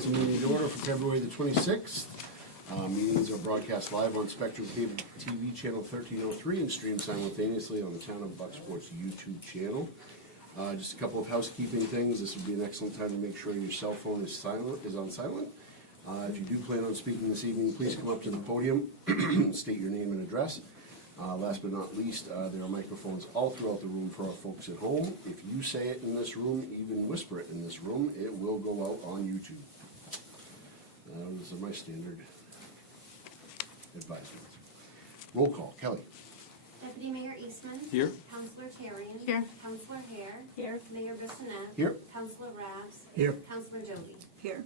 council meeting to order for February the 26th. Meetings are broadcast live on Spectrum Cable TV channel 1303 and streamed simultaneously on the Town of Bucksport's YouTube channel. Just a couple of housekeeping things. This would be an excellent time to make sure your cell phone is on silent. If you do plan on speaking this evening, please come up to the podium, state your name and address. Last but not least, there are microphones all throughout the room for our folks at home. If you say it in this room, even whisper it in this room, it will go out on YouTube. Those are my standard advisements. Roll call. Kelly. Deputy Mayor Eastman. Here. Councillor Tarian. Here. Councillor Hare. Here. Mayor Bissonnette. Here. Councillor Ravs. Here. Councillor Jody. Here.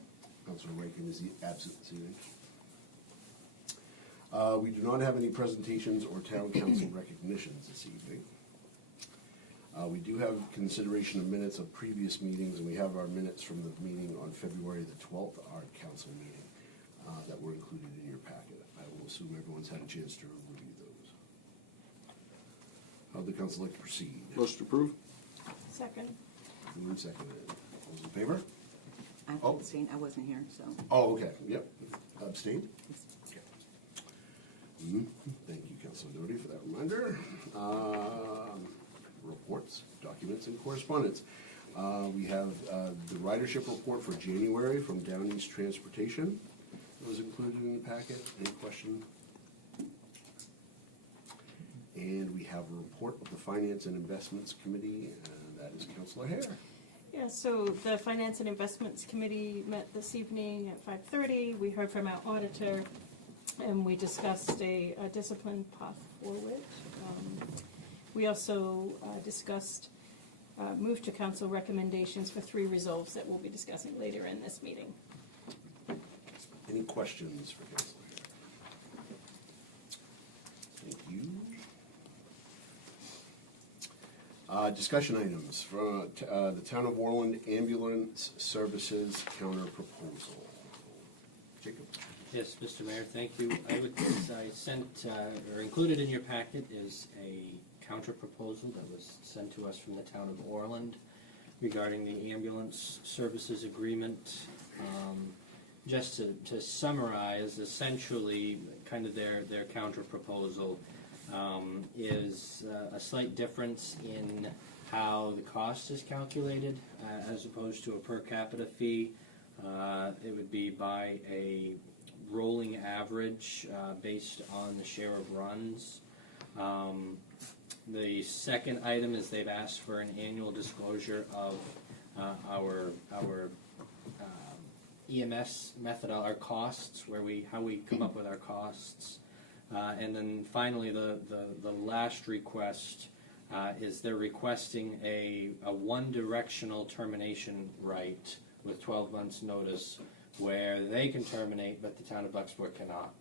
Councilor Rankin is absent this evening. We do not have any presentations or town council recognitions this evening. We do have consideration of minutes of previous meetings, and we have our minutes from the meeting on February the 12th, our council meeting, that were included in your packet. I will assume everyone's had a chance to review those. How would the council like to proceed? Motion to approve? Second. Moved and seconded. All those in favor? I Oh. abstained, I wasn't here, so. Oh, okay, yep. Abstained? Okay. Thank you, Councilor Doty, for that reminder. Reports, documents, and correspondence. We have the ridership report for January from Down East Transportation. It was included in the packet. Any question? And we have a report of the Finance and Investments Committee, and that is Councilor Hare. Yeah, so the Finance and Investments Committee met this evening at 5:30. We heard from our auditor, and we discussed a discipline path forward. We also discussed, moved to council recommendations for 3 resolves that we'll be discussing later in this meeting. Any questions for Councilor Hare? Thank you. Discussion items for the Town of Orland Ambulance Services Counter Proposal. Jacob. Yes, Mr. Mayor, thank you. I sent, or included in your packet is a counter proposal that was sent to us from the Town of Orland regarding the ambulance services agreement. Just to summarize, essentially, kind of their counter proposal is a slight difference in how the cost is calculated as opposed to a per capita fee. It would be by a rolling average based on the share of runs. The second item is they've asked for an annual disclosure of our EMS method, our costs, how we come up with our costs. And then finally, the last request is they're requesting a one-directional termination right with 12 months' notice, where they can terminate, but the Town of Bucksport cannot.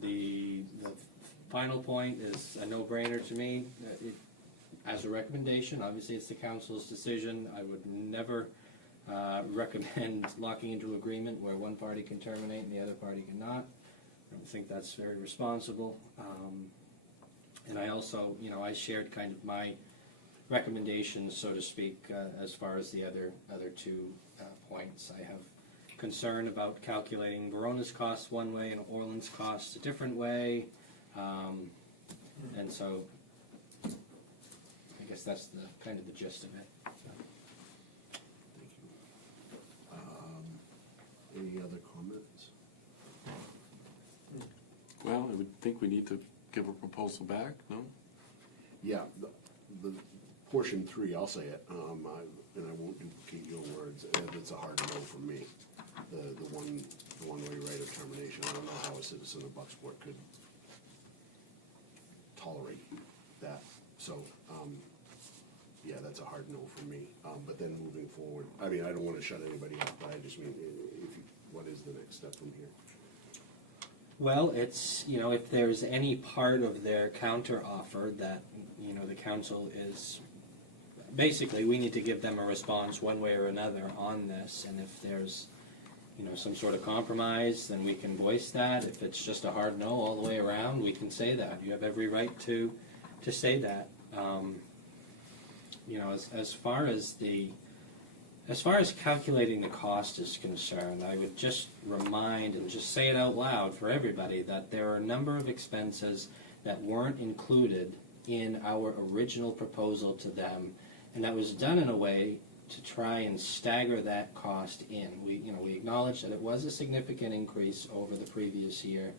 The final point is a no-brainer to me. As a recommendation, obviously it's the council's decision. I would never recommend locking into agreement where one party can terminate and the other party cannot. I don't think that's very responsible. And I also, I shared kind of my recommendations, so to speak, as far as the other 2 points. I have concern about calculating Verona's costs one way and Orland's costs a different way. And so I guess that's the kind of the gist of it. Thank you. Any other comments? Well, I would think we need to give a proposal back, no? Yeah, the portion 3, I'll say it, and I won't duplicate your words. It's a hard no for me. The one-way right of termination. I don't know how a citizen of Bucksport could tolerate that. So, yeah, that's a hard no for me. But then moving forward, I mean, I don't want to shut anybody up, but I just mean, what is the next step from here? Well, it's, if there's any part of their counter offer that, the council is, basically, we need to give them a response one way or another on this, and if there's, some sort of compromise, then we can voice that. If it's just a hard no all the way around, we can say that. You have every right to say that. As far as the As far as calculating the cost is concerned, I would just remind and just say it out loud for everybody that there are a number of expenses that weren't included in our original proposal to them, and that was done in a way to try and stagger that cost in. We acknowledge that it was a significant increase over the previous year,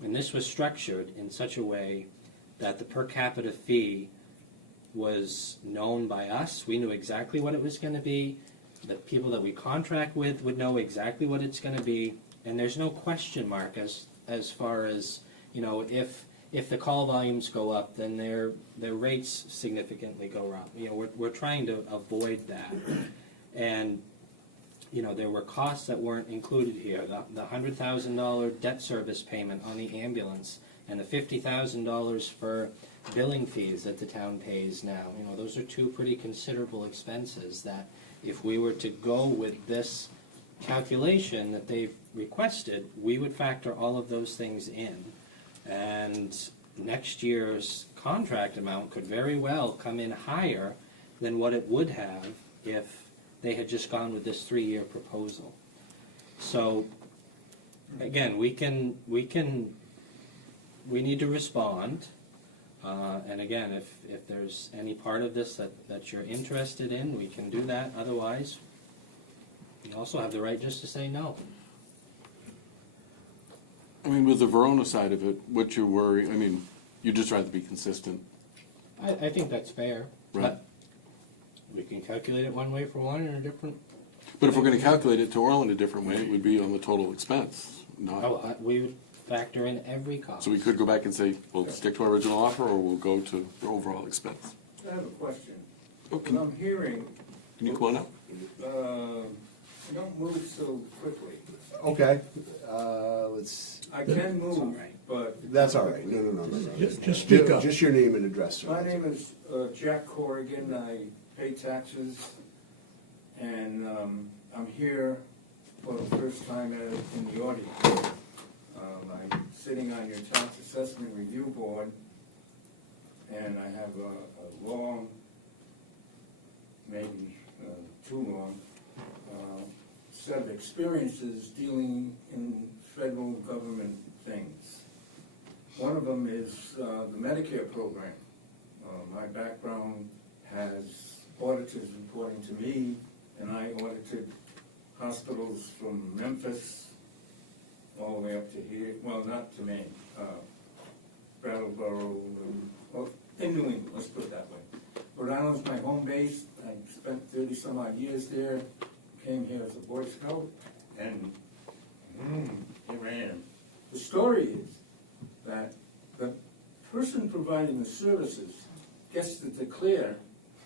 and this was structured in such a way that the per capita fee was known by us. We knew exactly what it was going to be. The people that we contract with would know exactly what it's going to be, and there's no question mark as far as, if the call volumes go up, then their rates significantly go up. We're trying to avoid that, and there were costs that weren't included here. The $100,000 debt service payment on the ambulance, and the $50,000 for billing fees that the town pays now. Those are two pretty considerable expenses that, if we were to go with this calculation that they've requested, we would factor all of those things in. And next year's contract amount could very well come in higher than what it would have if they had just gone with this 3-year proposal. So, again, we need to respond. And again, if there's any part of this that you're interested in, we can do that. Otherwise, you also have the right just to say no. I mean, with the Verona side of it, what's your worry? I mean, you'd just rather be consistent. I think that's fair. Right. But we can calculate it one way for one and a different. But if we're going to calculate it to Orland a different way, it would be on the total expense, not. Oh, we would factor in every cost. So we could go back and say, we'll stick to our original offer, or we'll go to the overall expense. I have a question. Okay. What I'm hearing, Can you come on up? don't move so quickly. Okay, let's, I can move, all right. but. that's all right, no. Just speak up. Just your name and address, sir. My name is Jack Corrigan. I pay taxes, and I'm here for the first time in the audience. I'm sitting on your tax assessment review board, and I have a long, maybe too long, set of experiences dealing in federal government things. One of them is the Medicare program. My background has auditors reporting to me, and I audited hospitals from Memphis all the way up to here, well, not to Maine, Brattleboro, well, in New England, let's put it that way. Rhode Island's my home base. I spent 30 some odd years there, came here as a Boy Scout, and here I am. The story is that the person providing the services gets to declare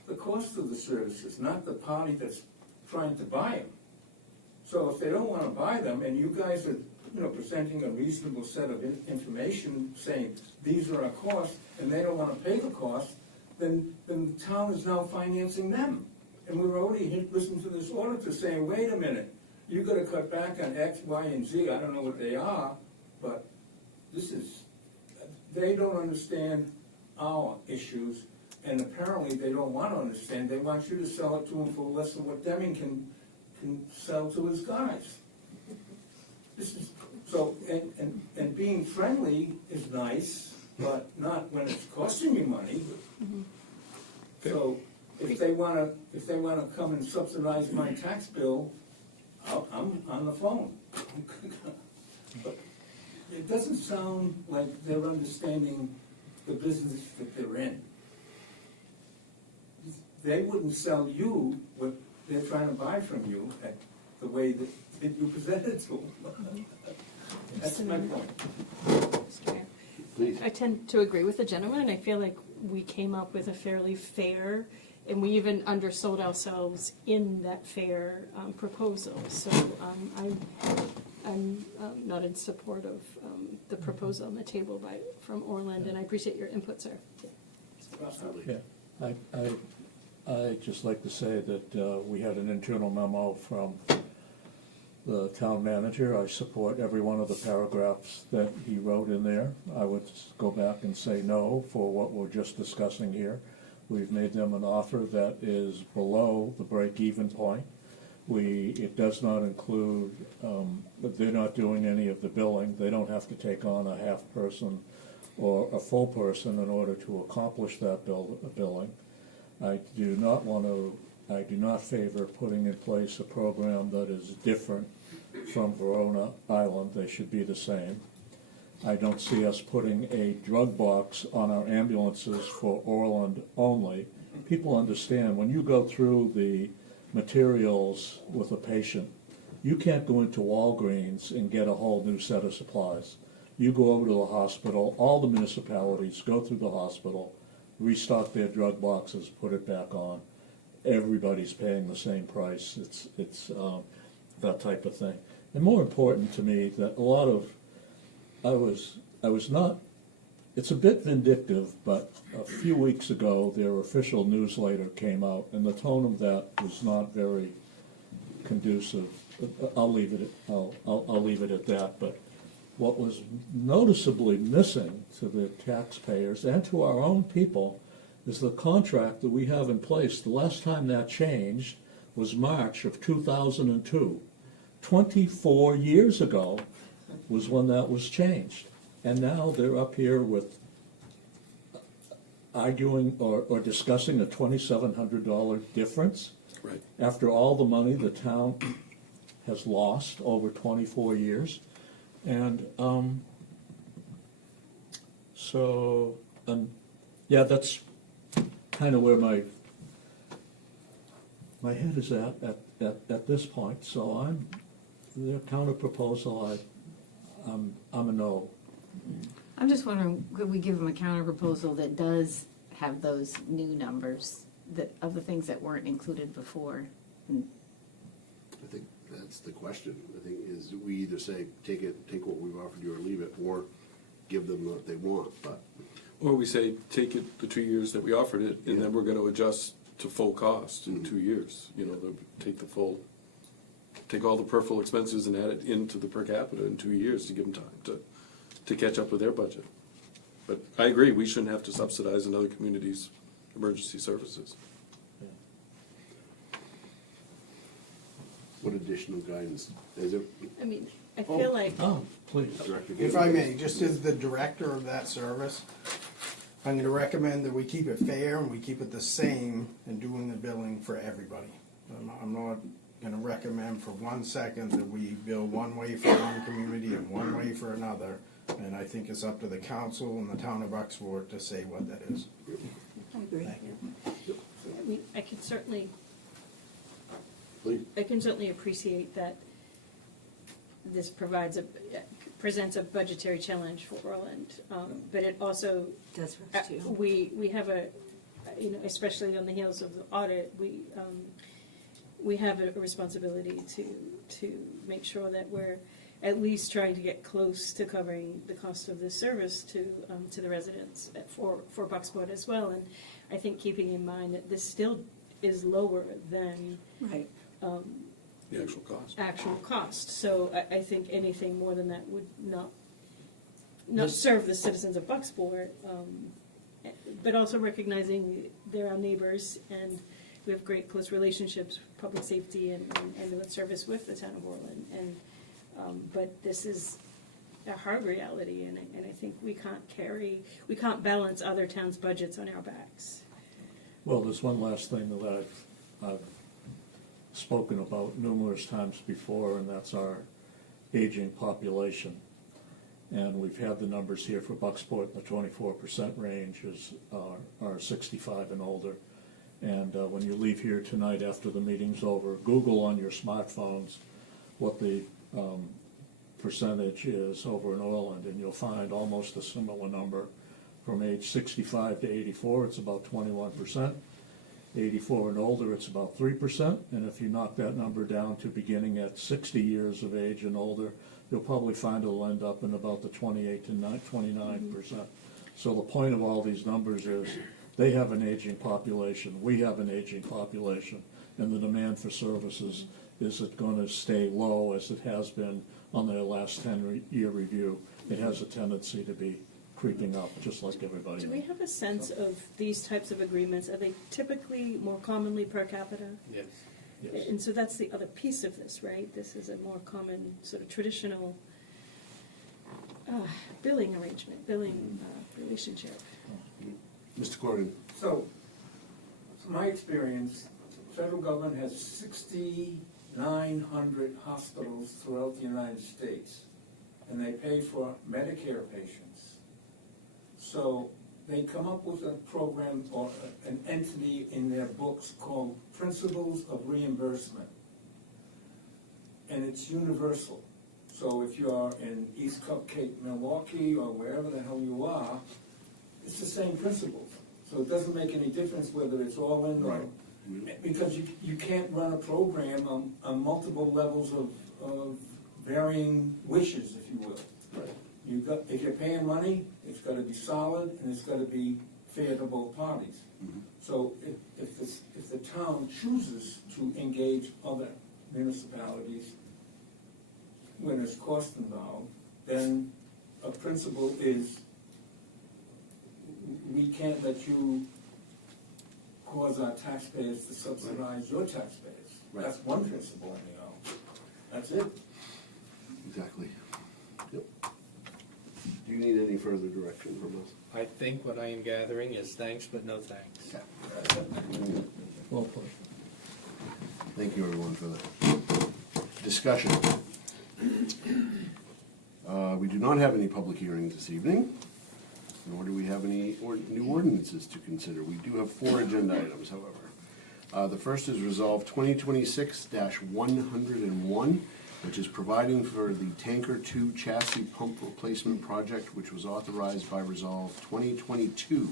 the cost of the services, not the party that's trying to buy them. So if they don't want to buy them, and you guys are presenting a reasonable set of information saying these are our costs, and they don't want to pay the cost, then the town is now financing them. And we're already listening to this auditor saying, wait a minute, you've got to cut back on X, Y, and Z. I don't know what they are, but they don't understand our issues, and apparently they don't want to understand. They want you to sell it to them for less than what Deming can sell to his guys. So, and being friendly is nice, but not when it's costing you money. So, if they wanna come and subsidize my tax bill, I'm on the phone. But it doesn't sound like they're understanding the business that they're in. They wouldn't sell you what they're trying to buy from you at the way that you present it to them. That's my point. Please. I tend to agree with the gentleman, and I feel like we came up with a fairly fair, and we even undersold ourselves in that fair proposal. So I'm not in support of the proposal on the table from Orland, and I appreciate your input, sir. Yeah, I'd just like to say that we had an internal memo from the town manager. I support every one of the paragraphs that he wrote in there. I would go back and say no for what we're just discussing here. We've made them an offer that is below the break-even point. It does not include, but they're not doing any of the billing. They don't have to take on a half person or a full person in order to accomplish that billing. I do not favor putting in place a program that is different from Verona Island. They should be the same. I don't see us putting a drug box on our ambulances for Orland only. People understand, when you go through the materials with a patient, you can't go into Walgreens and get a whole new set of supplies. You go over to the hospital, all the municipalities go through the hospital, restock their drug boxes, put it back on. Everybody's paying the same price. It's that type of thing. And more important to me, that a lot of, I was not, it's a bit vindictive, but a few weeks ago, their official newsletter came out, and the tone of that was not very conducive. I'll leave it at that, but what was noticeably missing to the taxpayers and to our own people is the contract that we have in place. The last time that changed was March of 2002. 24 years ago was when that was changed. And now they're up here with arguing or discussing a $2,700 difference. Right. After all the money the town has lost over 24 years. And yeah, that's kind of where my head is at this point. So the counter proposal, I'm a no. I'm just wondering, could we give them a counter proposal that does have those new numbers of the things that weren't included before? I think that's the question. I think is we either say, take what we've offered you or leave it, or give them what they want, but. Or we say, take it the 2 years that we offered it, and then we're gonna adjust to full cost in 2 years. You know, take all the peripheral expenses and add it into the per capita in 2 years to give them time to catch up with their budget. But I agree, we shouldn't have to subsidize another community's emergency services. What additional guidance? Is it, I mean, I feel like, Oh, please. Director If I Gates? may, just as the director of that service, I'm gonna recommend that we keep it fair and we keep it the same in doing the billing for everybody. I'm not gonna recommend for 1 second that we bill one way for one community and one way for another. And I think it's up to the council and the town of Bucksport to say what that is. I agree. I mean, I can certainly Please. appreciate that this presents a budgetary challenge for Orland, but it also, Does for us too. we have especially on the heels of the audit, we have a responsibility to make sure that we're at least trying to get close to covering the cost of this service to the residents for Bucksport as well. And I think keeping in mind that this still is lower than Right. The actual cost. So I think anything more than that would not serve the citizens of Bucksport, but also recognizing they're our neighbors and we have great close relationships, public safety and ambulance service with the town of Orland. And but this is a hard reality, and I think we can't balance other towns' budgets on our backs. Well, there's one last thing that I've spoken about numerous times before, and that's our aging population. And we've had the numbers here for Bucksport, the 24% range are 65 and older. And when you leave here tonight after the meeting's over, Google on your smartphones what the percentage is over in Orland, and you'll find almost a similar number. From age 65 to 84, it's about 21%. 84 and older, it's about 3%. And if you knock that number down to beginning at 60 years of age and older, you'll probably find it'll end up in about the 28 to 29%. So the point of all these numbers is they have an aging population, we have an aging population, and the demand for services, is it going to stay low as it has been on their last 10-year review? It has a tendency to be creeping up, just like everybody Do we else. have a sense of these types of agreements? Are they typically more commonly per capita? Yes. Yes. And so that's the other piece of this, right? This is a more common, sort of traditional billing arrangement, billing relationship. Mr. Corrigan? So, from my experience, the federal government has 6,900 hospitals throughout the United States, and they pay for Medicare patients. So, they come up with a program or an entity in their books called Principles of Reimbursement. And it's universal. So if you're in East Cupcake, Milwaukee, or wherever the hell you are, it's the same principles. So it doesn't make any difference whether it's all in or, because you can't run a program on multiple levels of varying wishes, if you will. Right. If you're paying money, it's gotta be solid and it's gotta be fair to both parties. So if the town chooses to engage other municipalities when there's cost involved, then a principle is we can't let you cause our taxpayers to subsidize your taxpayers. Right. That's one principle anyhow. That's it. Exactly. Yep. Do you need any further direction from us? I think what I am gathering is thanks, but no thanks. Well put. Thank you, everyone, for that. Discussion. We do not have any public hearings this evening, nor do we have any new ordinances to consider. We do have 4 agenda items, however. The first is Resolve 2026-101, which is providing for the Tanker 2 chassis pump replacement project, which was authorized by Resolve 2022.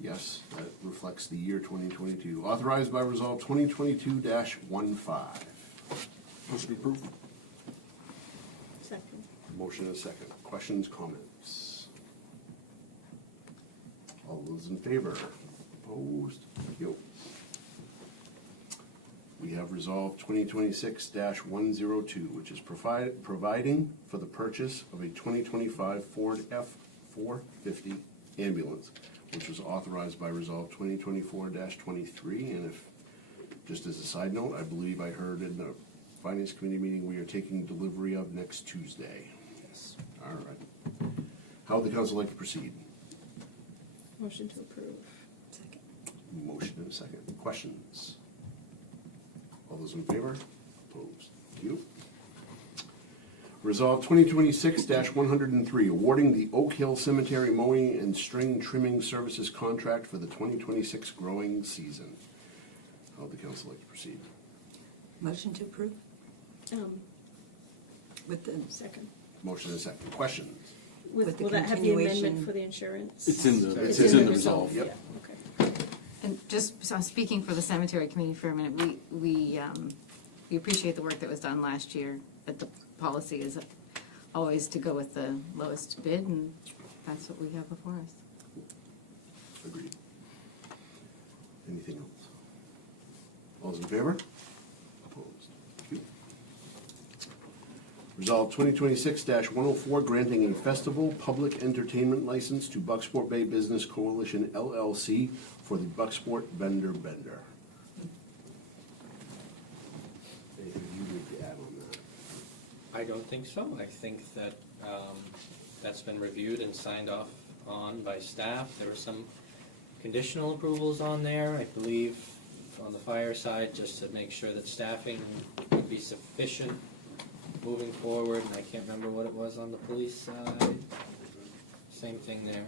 Yes, that reflects the year 2022. Authorized by Resolve 2022-15. Motion approved. Second. Motion and a second. Questions, comments? All those in favor? Opposed? Thank you. We have Resolve 2026-102, which is providing for the purchase of a 2025 Ford F-450 ambulance, which was authorized by Resolve 2024-23. And if, just as a side note, I believe I heard in the Finance Committee meeting, we are taking delivery of next Tuesday. Yes. All right. How would the council like to proceed? Motion to approve. Second. Motion and a second. Questions? All those in favor? Opposed? Thank you. Resolve 2026-103, awarding the Oak Hill Cemetery mowing and string trimming services contract for the 2026 growing season. How would the council like to proceed? Motion to approve with the, Second. Motion and a second. Questions? With the Will that have the amendment continuation. for the insurance? It's in the, It's it's in in the the resolve. Yep. Yeah, okay. And just so speaking for the cemetery committee for a minute, we appreciate the work that was done last year, but the policy is always to go with the lowest bid, and that's what we have before us. Agreed. Anything else? All those in favor? Opposed? Thank you. Resolve 2026-104, granting a festival public entertainment license to Bucksport Bay Business Coalition LLC for the Bucksport Vendor Bender. Anything you would add on that? I don't think so. I think that that's been reviewed and signed off on by staff. There were some conditional approvals on there, I believe, on the fire side, just to make sure that staffing would be sufficient moving forward, and I can't remember what it was on the police side. Same thing there.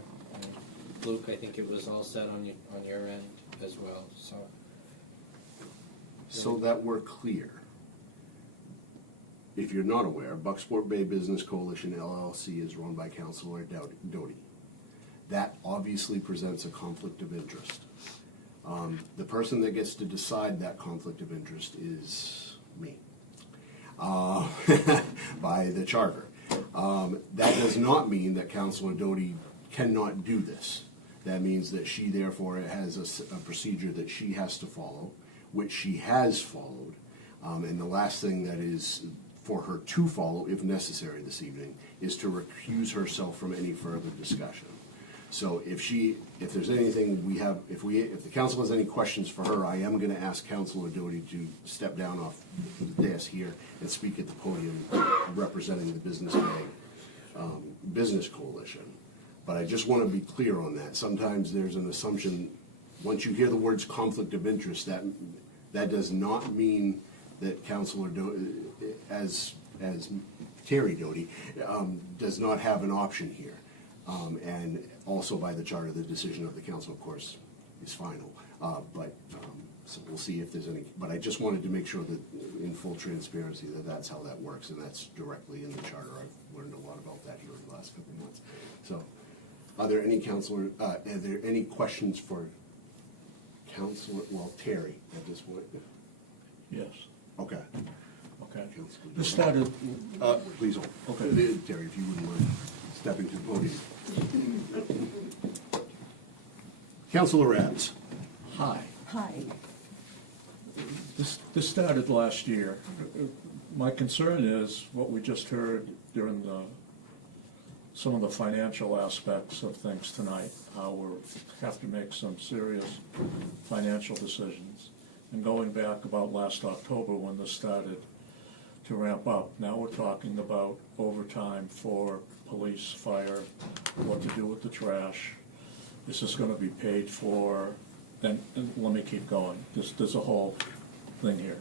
Luke, I think it was all set on your end as well, so. So that we're clear, if you're not aware, Bucksport Bay Business Coalition LLC is run by Councilor Doty. That obviously presents a conflict of interest. The person that gets to decide that conflict of interest is me, by the charter. That does not mean that Councilor Doty cannot do this. That means that she therefore has a procedure that she has to follow, which she has followed. And the last thing that is for her to follow, if necessary this evening, is to recuse herself from any further discussion. So if there's anything if the council has any questions for her, I am gonna ask Councilor Doty to step down off the desk here and speak at the podium representing the Business Bay, Business Coalition. But I just wanna be clear on that. Sometimes there's an assumption, once you hear the words conflict of interest, that does not mean that Councilor Doty, as Terry Doty, does not have an option here. And also by the charter, the decision of the council, of course, is final. So we'll see if there's any, but I just wanted to make sure that, in full transparency, that that's how that works, and that's directly in the charter. I've learned a lot about that here in the last couple of months. So, are there any questions for Councilor, Terry at this point? Yes, Okay. okay. Councilor This started, Please hold. Okay. Terry, if you wouldn't mind stepping to the podium. Councilor Rabs. hi. Hi. This started last year. My concern is what we just heard during some of the financial aspects of things tonight, how we have to make some serious financial decisions. And going back about last October when this started to ramp up, now we're talking about overtime for police, fire, what to do with the trash. This is gonna be paid for, and let me keep going. There's a whole thing here.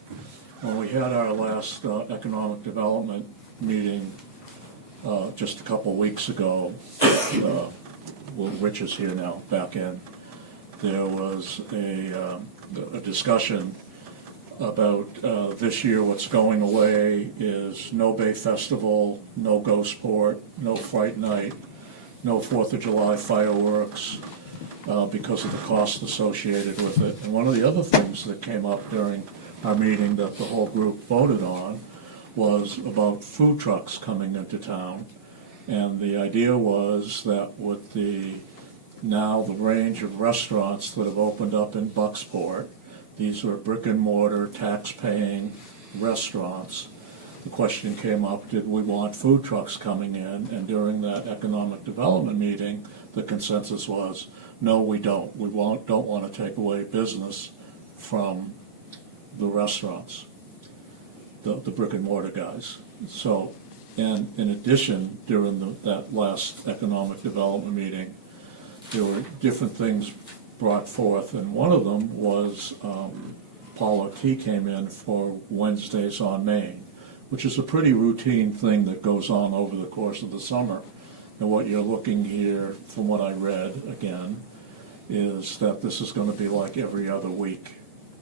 When we had our last economic development meeting just a couple of weeks ago, well, Rich is here now, back in, there was a discussion about this year what's going away is no Bay Festival, no Ghostport, no Fright Night, no 4th of July fireworks because of the cost associated with it. And one of the other things that came up during our meeting that the whole group voted on was about food trucks coming into town. And the idea was that with the range of restaurants that have opened up in Bucksport, these are brick and mortar, tax-paying restaurants. The question came up, did we want food trucks coming in? And during that economic development meeting, the consensus was, no, we don't. We don't want to take away business from the restaurants, the brick and mortar guys. So, and in addition, during that last economic development meeting, there were different things brought forth, and one of them was Paul O.T. came in for Wednesdays on Main, which is a pretty routine thing that goes on over the course of the summer. And what you're looking here, from what I read, again, is that this is going to be like every other week,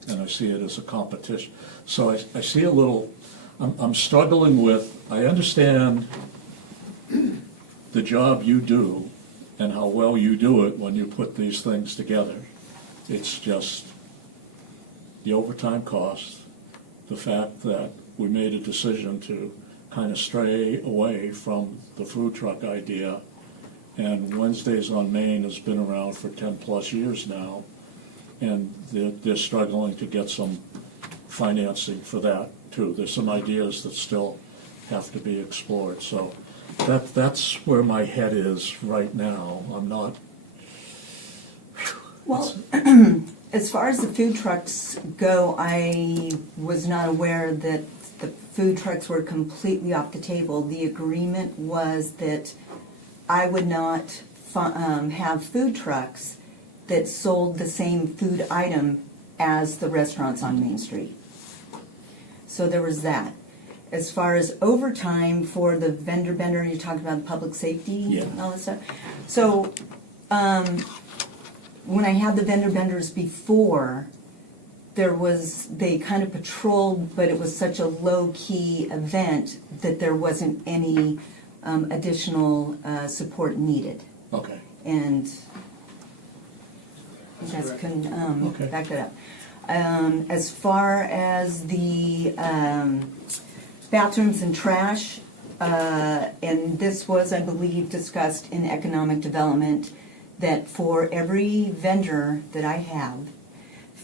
and I see it as a competition. So I see a little, I'm struggling with, I understand the job you do and how well you do it when you put these things together. It's just the overtime cost, the fact that we made a decision to kind of stray away from the food truck idea, and Wednesdays on Main has been around for 10+ years now, and they're struggling to get some financing for that too. There's some ideas that still have to be explored. So that's where my head is right now. I'm not. Well, as far as the food trucks go, I was not aware that the food trucks were completely off the table. The agreement was that I would not have food trucks that sold the same food item as the restaurants on Main Street. So there was that. As far as overtime for the vendor bender, you're talking about public safety and all that stuff. So when I had the vendor benders before, they kind of patrolled, but it was such a low-key event that there wasn't any additional support needed. Okay. And you guys can back that up. As far as the bathrooms and trash, and this was, I believe, discussed in economic development, that for every vendor that I have,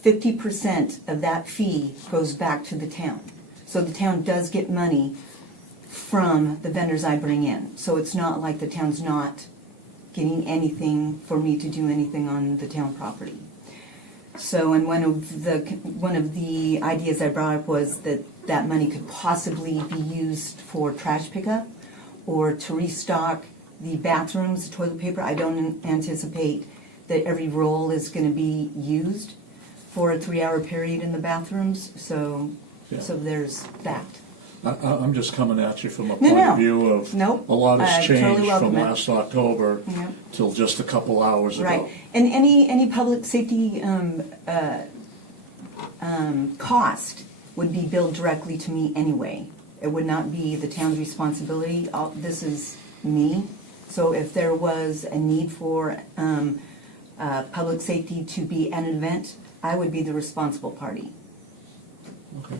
50% of that fee goes back to the town. So the town does get money from the vendors I bring in. So it's not like the town's not getting anything for me to do anything on the town property. So, and one of the ideas I brought up was that that money could possibly be used for trash pickup or to restock the bathrooms, toilet paper. I don't anticipate that every roll is going to be used for a 3-hour period in the bathrooms, so there's that. I'm just coming at you from a No, point no. of view of, Nope. a lot I has totally changed welcome from it. last October Yep. till just a couple hours ago. Right, and any public safety cost would be billed directly to me anyway. It would not be the town's responsibility. This is me. So if there was a need for public safety to be an event, I would be the responsible party. Okay.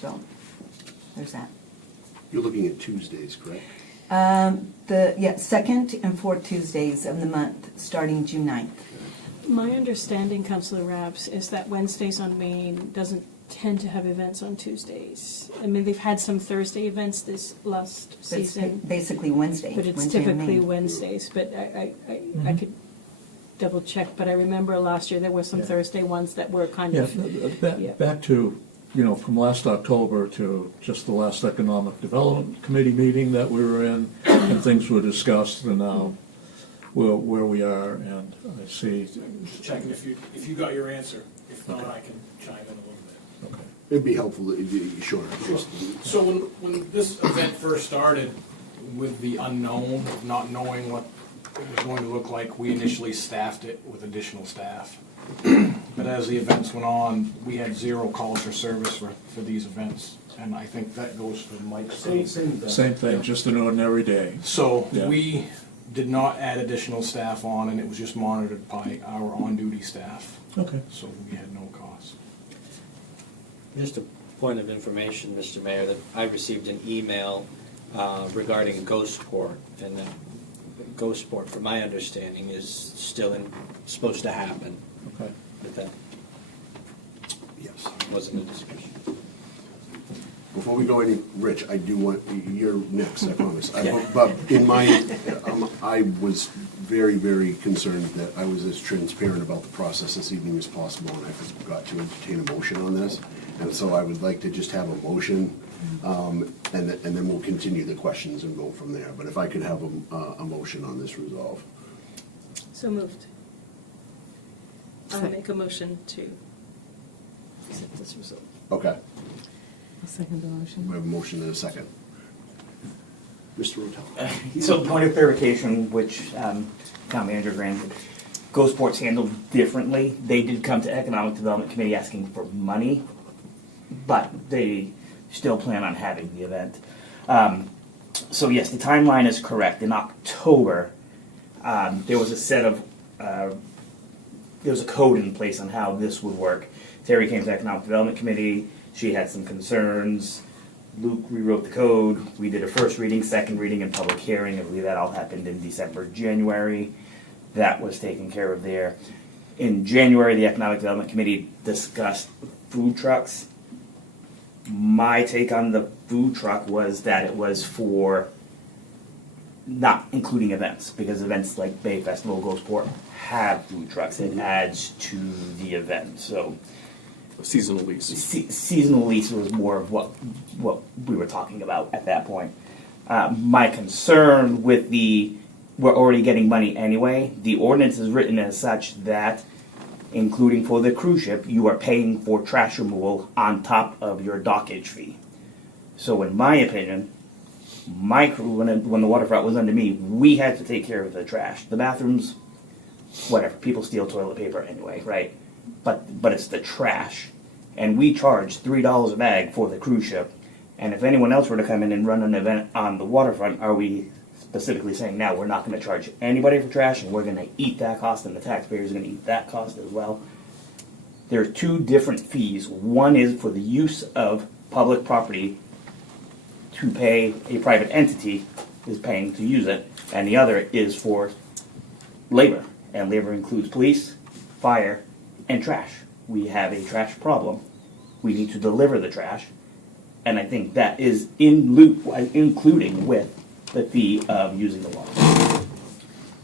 So there's that. You're looking at Tuesdays, correct? Second and fourth Tuesdays of the month, starting June 9th. My understanding, Councillor Rabs, is that Wednesdays on Main doesn't tend to have events on Tuesdays. I mean, they've had some Thursday events this last But it's season, basically Wednesday. but it's Wednesday on typically Main. Wednesdays. But I could double check, but I remember last year there were some Yeah. Thursday ones that were kind Yeah, of, yeah. back to, from last October to just the last Economic Development Committee meeting that we were in, and things were discussed, and now where we are, and I see, Just checking if you got your answer. If not, I can chime in a little bit. okay. It'd be helpful, sure. So when this event first started, with the unknown of not knowing what it was going to look like, we initially staffed it with additional staff. But as the events went on, we had 0 calls for service for these events. And I think that goes for Mike's. Same thing, just an ordinary day. So Yeah. we did not add additional staff on, and it was just monitored by our on-duty staff. Okay. So we had no cost. Just a point of information, Mr. Mayor, that I received an email regarding Gosport, and that Gosport, from my understanding, is still supposed to happen, Okay. but that Yes. wasn't a discussion. Before we go any, Rich, I do want, you're next, I promise. Yeah. But in my, I was very, very concerned that I was as transparent about the process this evening as possible, and I forgot to entertain a motion on this. And so I would like to just have a motion, and then we'll continue the questions and go from there. But if I could have a motion on this resolve. So moved. I'll Second. make a motion to accept this result. Okay, I'll second the motion. we have a motion and a second. Mr. Rotel. So point of clarification, which town manager granted, Gosport's handled differently. They did come to Economic Development Committee asking for money, but they still plan on having the event. So yes, the timeline is correct. In October, there was a set of, there was a code in place on how this would work. Terry came to Economic Development Committee, she had some concerns. Luke rewrote the code. We did a first reading, second reading, and public hearing. I believe that all happened in December, January. That was taken care of there. In January, the Economic Development Committee discussed food trucks. My take on the food truck was that it was for not including events, because events like Bay Festival, Gosport have food trucks. It adds to the event. So Seasonal lease. seasonal lease was more of what we were talking about at that point. My concern with we're already getting money anyway. The ordinance is written as such that, including for the cruise ship, you are paying for trash removal on top of your dockage fee. So in my opinion, my crew, when the waterfront was under me, we had to take care of the trash. The bathrooms, whatever, people steal toilet paper anyway, right? But it's the trash. And we charge $3 a bag for the cruise ship. And if anyone else were to come in and run an event on the waterfront, are we specifically saying now we're not going to charge anybody for trash and we're going to eat that cost and the taxpayers are going to eat that cost as well? There are two different fees. One is for the use of public property to pay a private entity is paying to use it, and the other is for labor. And labor includes police, fire, and trash. We have a trash problem. We need to deliver the trash, and I think that is including with the fee of using the water.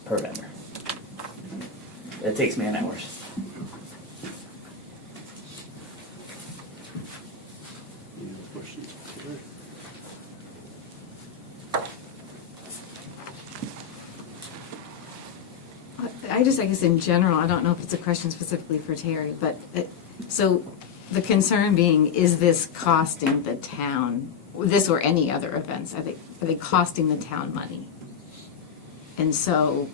per vendor. It takes man hours. Any other questions? I guess in general, I don't know if it's a question specifically for Terry, but, so the concern being, is this costing the town, this or any other events, are they costing the town money? And so,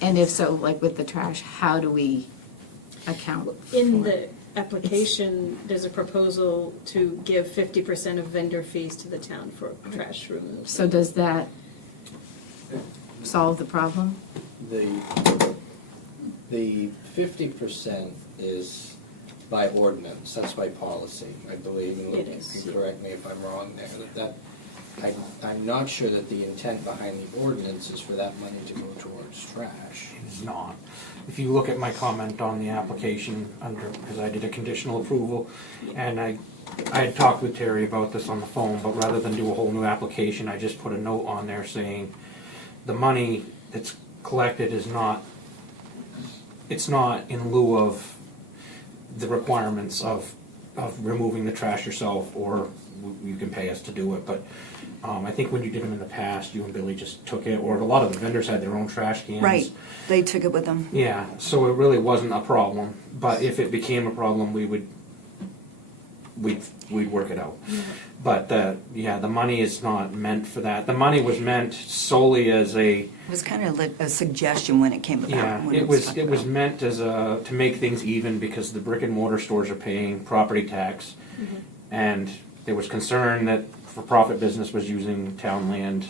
and if so, like with the trash, how do we account for it? In the application, there's a proposal to give 50% of vendor fees to the town for trash removal. So does that solve the problem? The 50% is by ordinance, that's by policy, I believe, and Luke, It is. you can correct me if I'm wrong there, I'm not sure that the intent behind the ordinance is for that money to go towards trash. It is not. If you look at my comment on the application under, because I did a conditional approval, and I had talked with Terry about this on the phone, but rather than do a whole new application, I just put a note on there saying the money that's collected is not, it's not in lieu of the requirements of removing the trash yourself, or you can pay us to do it, but I think when you did them in the past, you and Billy just took it, or a lot of the vendors had their own trash cans. Right, they took it with them. Yeah, so it really wasn't a problem, but if it became a problem, we'd work it out. But the money is not meant for that. The money was meant solely as It was kind of a suggestion when it came about. yeah, when it was talked it was about. meant as to make things even, because the brick and mortar stores are paying property tax, and there was concern that for-profit business was using town land,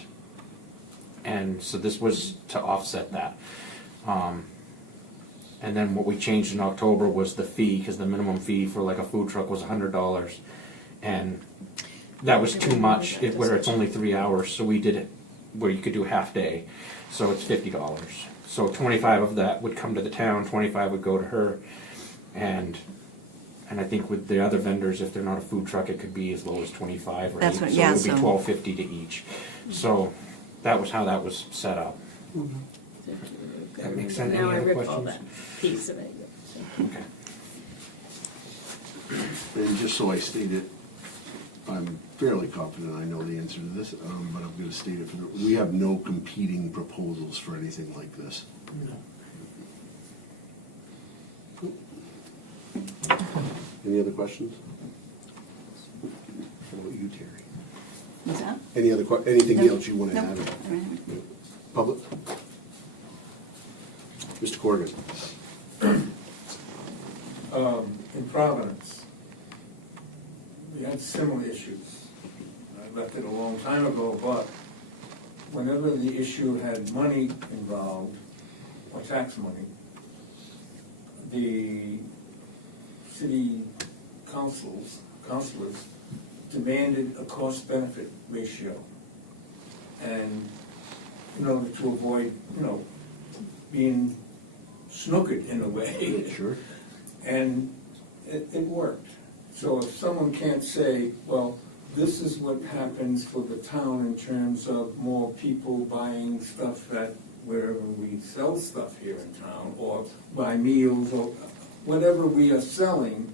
and so this was to offset that. And then what we changed in October was the fee, because the minimum fee for like a food truck was $100, and that was too much, where it's only 3 hours, so we did it where you could do a half day, so it's $50. So 25 of that would come to the town, 25 would go to her, and I think with the other vendors, if they're not a food truck, it could be as low as 25 or That's 8, what- so yeah, it would be so- $12.50 to each. So that was how that was set up. That makes sense. Now Any I other recall questions? that piece of it. Okay. And just so I state it, I'm fairly confident I know the answer to this, but I'm gonna state it we have no competing proposals for anything like this. Any other questions? How about you, Terry? What's that? Any other, anything No. else you wanna No. add? I don't have it. Public? Mr. Corrigan? In Providence, we had similar issues. I left it a long time ago, but whenever the issue had money involved, or tax money, the city councilors demanded a cost-benefit ratio. And in order to avoid, being snookered in a way. Sure. And it worked. So if someone can't say, well, this is what happens for the town in terms of more people buying stuff at wherever we sell stuff here in town, or buy meals, or whatever we are selling,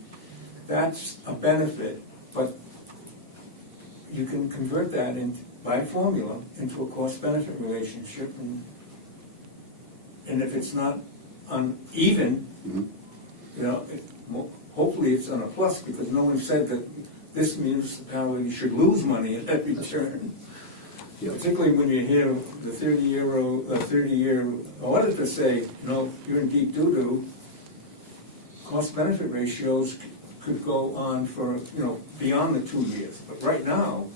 that's a benefit, but you can convert that by formula into a cost-benefit relationship, and if it's not uneven, hopefully it's on a plus, because no one said that this municipality should lose money at every turn. Yeah. Particularly when you hear the 30-year auditor say, you're in deep doo-doo, cost-benefit ratios could go on for, beyond the 2 years. But right now,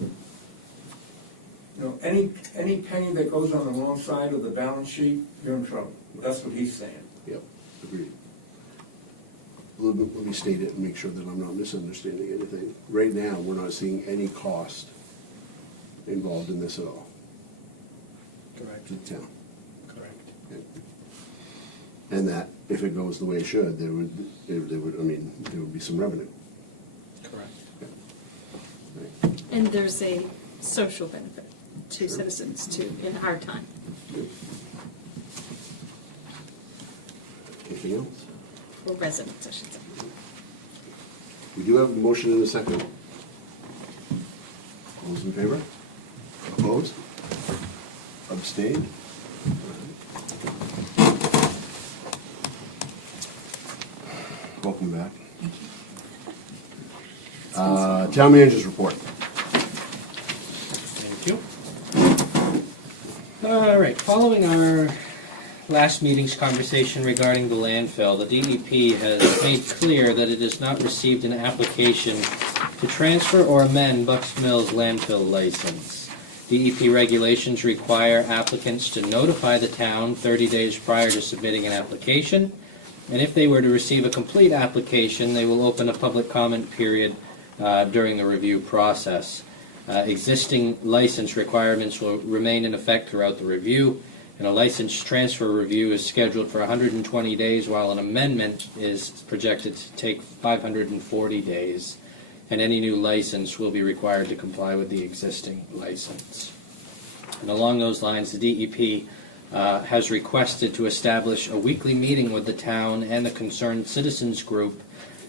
any penny that goes on the wrong side of the balance sheet, you're in trouble. That's what he's saying. Yep, agreed. A little bit, let me state it and make sure that I'm not misunderstanding anything. Right now, we're not seeing any cost involved in this at all Correct. to the town. Correct. And that, if it goes the way it should, there would be some revenue. Correct. And there's a social benefit to citizens too, in our time. Anything else? Or residents, I should say. We do have a motion in a second. All those in favor? Opposed? Abstained? Welcome back. Town managers report. Thank you. All right, following our last meeting's conversation regarding the landfill, the DEP has made clear that it has not received an application to transfer or amend Bucks Mills landfill license. DEP regulations require applicants to notify the town 30 days prior to submitting an application, and if they were to receive a complete application, they will open a public comment period during the review process. Existing license requirements will remain in effect throughout the review, and a license transfer review is scheduled for 120 days, while an amendment is projected to take 540 days, and any new license will be required to comply with the existing license. And along those lines, the DEP has requested to establish a weekly meeting with the town and the concerned citizens group,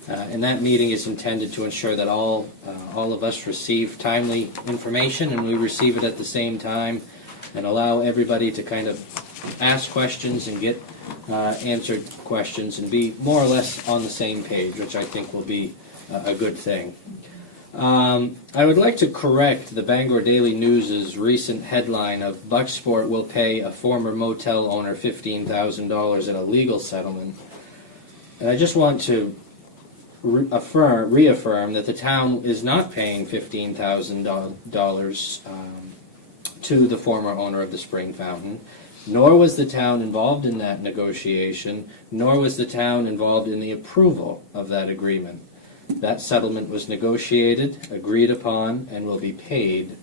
and that meeting is intended to ensure that all of us receive timely information and we receive it at the same time, and allow everybody to kind of ask questions and get answered questions and be more or less on the same page, which I think will be a good thing. I would like to correct the Bangor Daily News' recent headline of Bucksport will pay a former motel owner $15,000 in a legal settlement. And I just want to reaffirm that the town is not paying $15,000 to the former owner of the spring fountain, nor was the town involved in that negotiation, nor was the town involved in the approval of that agreement. That settlement was negotiated, agreed upon, and will be paid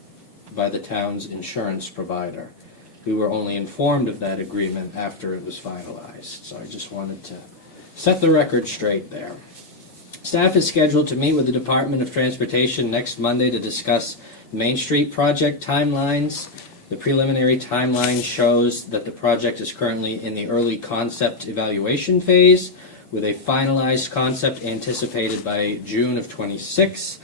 by the town's insurance provider. We were only informed of that agreement after it was finalized, so I just wanted to set the record straight there. Staff is scheduled to meet with the Department of Transportation next Monday to discuss Main Street project timelines. The preliminary timeline shows that the project is currently in the early concept evaluation phase, with a finalized concept anticipated by June of '26.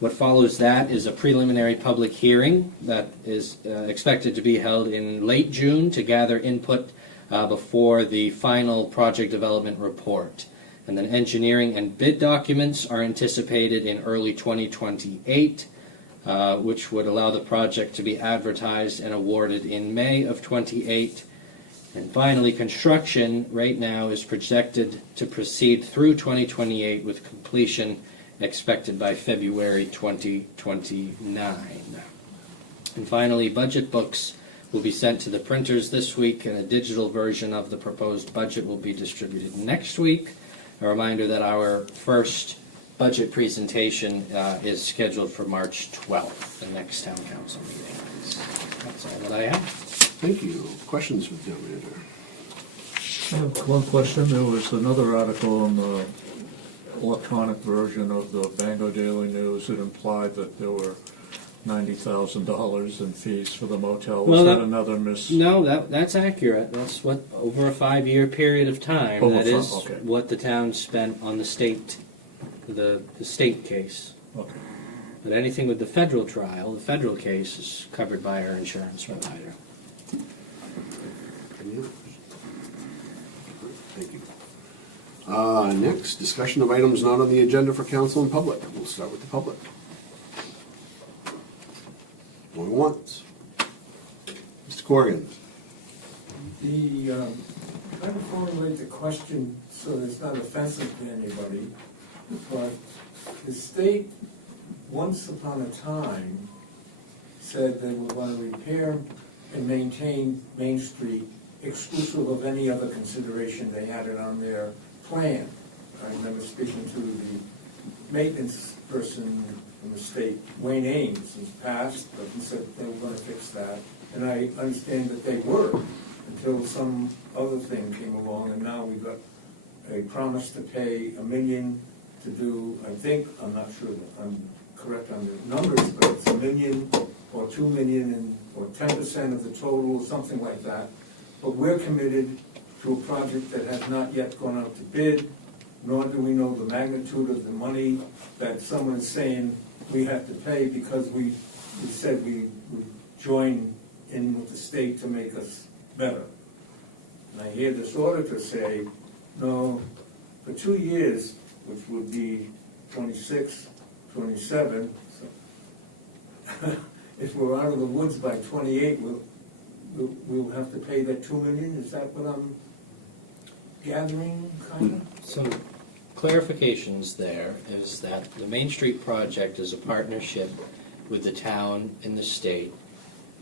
What follows that is a preliminary public hearing that is expected to be held in late June to gather input before the final project development report. And then engineering and bid documents are anticipated in early 2028, which would allow the project to be advertised and awarded in May of '28. And finally, construction right now is projected to proceed through 2028 with completion expected by February 2029. And finally, budget books will be sent to the printers this week, and a digital version of the proposed budget will be distributed next week. A reminder that our first budget presentation is scheduled for March 12th, the next town council meeting. That's all that I have. Thank you. Questions for the town manager? I have one question. There was another article on the electronic version of the Bangor Daily News that implied that there were $90,000 in fees for the motel. Was that another No, that's accurate. That's what, over a 5-year period of time, that is what the town spent on the state case. Okay. But anything with the federal trial, the federal case is covered by our insurance provider. Thank you. Next, discussion of items not on the agenda for council and public. We'll start with the public. Going once. Mr. Corrigan. Trying to formulate the question so that it's not offensive to anybody, but the state, once upon a time, said they were going to repair and maintain Main Street exclusive of any other consideration. They had it on their plan. I remember speaking to the maintenance person from the state, Wayne Ames, in the past, but he said they were going to fix that. And I understand that they were, until some other thing came along, and now we got a promise to pay $1 million to do, I think, I'm not sure that I'm correct on the numbers, but it's $1 million for or 2 million or 10% of the total, or something like that. But we're committed to a project that has not yet gone out to bid, nor do we know the magnitude of the money that someone is saying we have to pay because we said we would join in with the state to make us better. And I hear this auditor say, no, for 2 years, which would be 26, 27, so if we're out of the woods by 28, we'll have to pay that 2 million? Is that what I'm gathering, kind of? Some clarifications there is that the Main Street project is a partnership with the town and the state,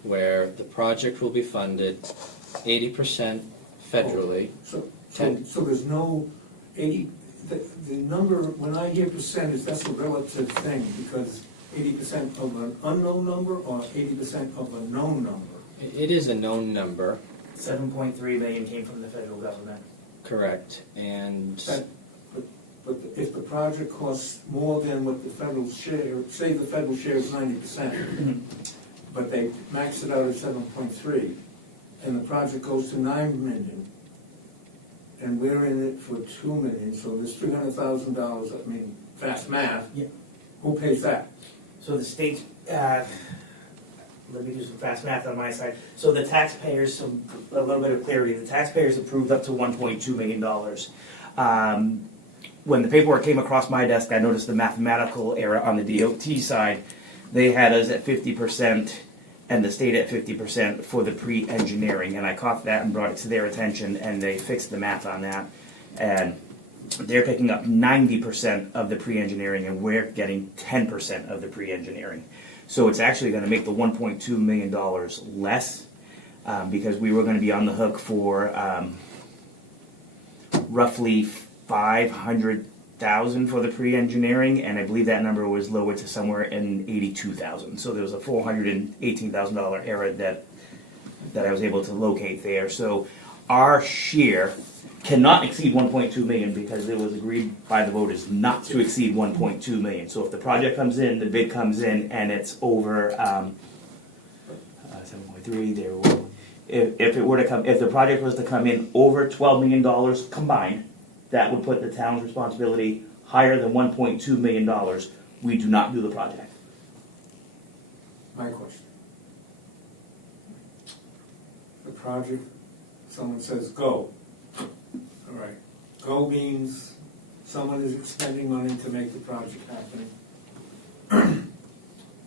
where the project will be funded 80% federally. So Ten- there's no 80, the number, when I hear percentage, that's a relative thing, because 80% of an unknown number or 80% of a known number? It is a known number, 7.3 million came from the federal government. correct, and But if the project costs more than what the federal share, say the federal share is 90%, but they max it out at 7.3, and the project goes to 9 million, and we're in it for 2 million, so there's $300,000, I mean, fast math. Yeah. Who pays that? So the state, let me do some fast math on my side. So the taxpayers, a little bit of clarity, the taxpayers approved up to $1.2 million. When the paperwork came across my desk, I noticed the mathematical error on the DOT side. They had us at 50% and the state at 50% for the pre-engineering, and I caught that and brought it to their attention, and they fixed the math on that. And they're picking up 90% of the pre-engineering, and we're getting 10% of the pre-engineering. So it's actually going to make the $1.2 million less, because we were going to be on the hook for roughly 500,000 for the pre-engineering, and I believe that number was lowered to somewhere in 82,000. So there was a $418,000 error that I was able to locate there. So our share cannot exceed 1.2 million because it was agreed by the voters not to exceed 1.2 million. So if the project comes in, the bid comes in, and it's over 7.3, there will. If it were to come, if the project was to come in over $12 million combined, that would put the town's responsibility higher than $1.2 million. We do not do the project. My question. The project, someone says go. All right, go means someone is expending money to make the project happen.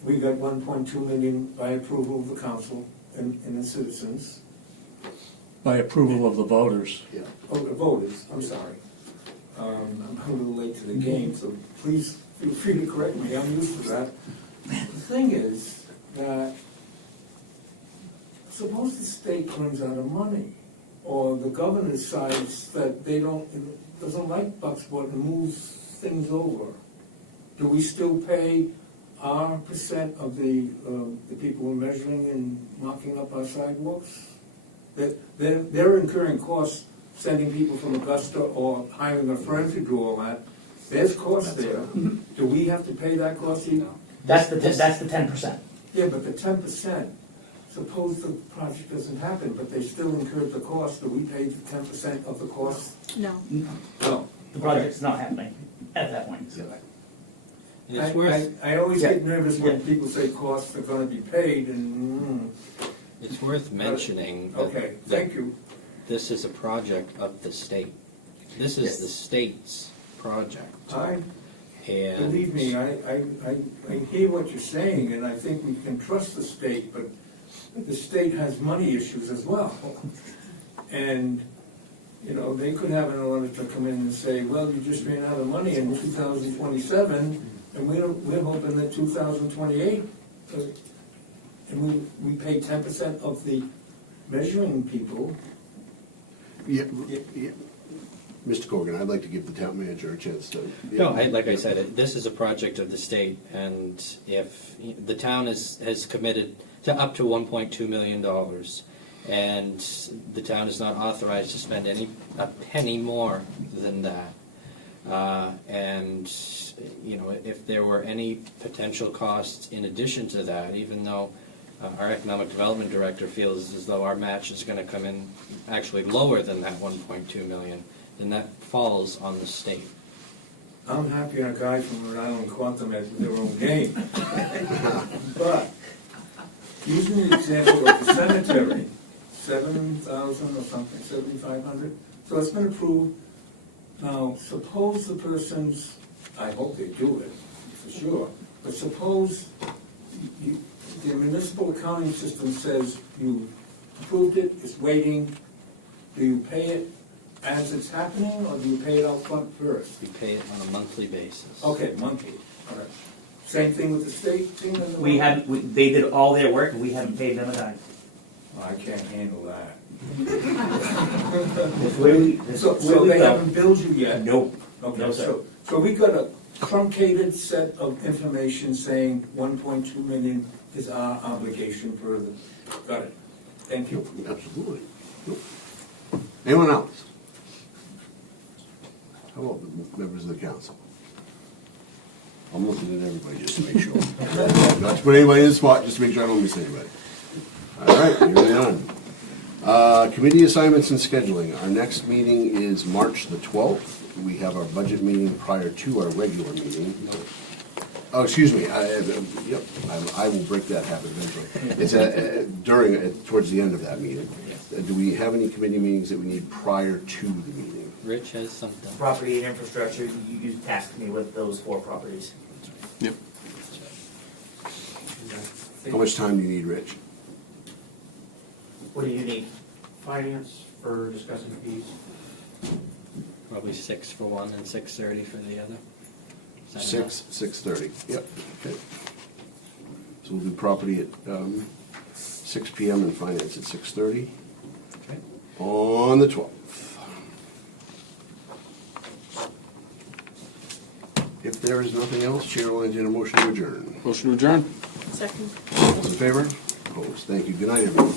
We got 1.2 million by approval of the council and the citizens. By approval of the voters. Yeah. Oh, the voters, I'm sorry. I'm a little late to the game, so please feel free to correct me, I'm used to that. The thing is that suppose the state runs out of money, or the governor decides that doesn't like Bucksport and moves things over. Do we still pay our percent of the people we're measuring and marking up our sidewalks? They're incurring costs, sending people from Augusta or hiring a firm to do all that. There's costs there. Do we have to pay that cost either? That's the 10%. Yeah, but the 10%, suppose the project doesn't happen, but they still incurred the cost, do we pay the 10% of the cost? No. No. The project's not happening at that point. and it's worth, I always get nervous when people say costs are gonna be paid, and, it's worth mentioning that okay, thank you. this is a project of the state. This is the state's project. And Believe me, I hear what you're saying, and I think we can trust the state, but the state has money issues as well. And, you know, they could have an auditor come in and say, well, you just ran out of money in 2027, and we're hoping that 2028, and we pay 10% of the measuring people. Yeah. Mr. Corrigan, I'd like to give the town manager a chance to. No, like I said, this is a project of the state, and if the town has committed to up to $1.2 million, and the town is not authorized to spend a penny more than that. And, you know, if there were any potential costs in addition to that, even though our economic development director feels as though our match is gonna come in actually lower than that 1.2 million, then that falls on the state. I'm happy our guys from Rhode Island Quantum has their own game. But, using the example of the cemetery, 7,000 or something, 7,500, so it's been approved. Now, suppose the person's, I hope they do it, for sure, but suppose the municipal accounting system says you approved it, it's waiting, do you pay it as it's happening, or do you pay it out front first? We pay it on a monthly basis. Okay, monthly, all right. Same thing with the state thing? They did all their work and we haven't paid them a dime. I can't handle that. That's where we, So they haven't billed you yet? Nope. Okay, No, sir. so we got a truncated set of information saying 1.2 million is our obligation for the, got it. Thank you. Absolutely. Nope. Anyone else? How about the members of the council? I'm looking at everybody just to make sure. Not to put anybody in the spot, just to make sure I don't miss anybody. All right, hearing none. Committee assignments and scheduling. Our next meeting is March the 12th. We have our budget meeting prior to our regular meeting. Oh, excuse me, I will break that habit eventually. It's towards the end of that meeting. Do we have any committee meetings that we need prior to the meeting? Rich has something. Property and infrastructure, you tasked me with those 4 properties. Yep. How much time do you need, Rich? What do you need? Finance for discussing fees. Probably 6 for one and 6:30 for the other. Is that enough? 6:30, yep, okay. So we'll do property at 6 PM and finance at 6:30 Okay. on the 12th. If there is nothing else, Chair will entertain a motion to adjourn. Motion to adjourn. Second. All those in favor? Opposed? Thank you. Good night, everyone.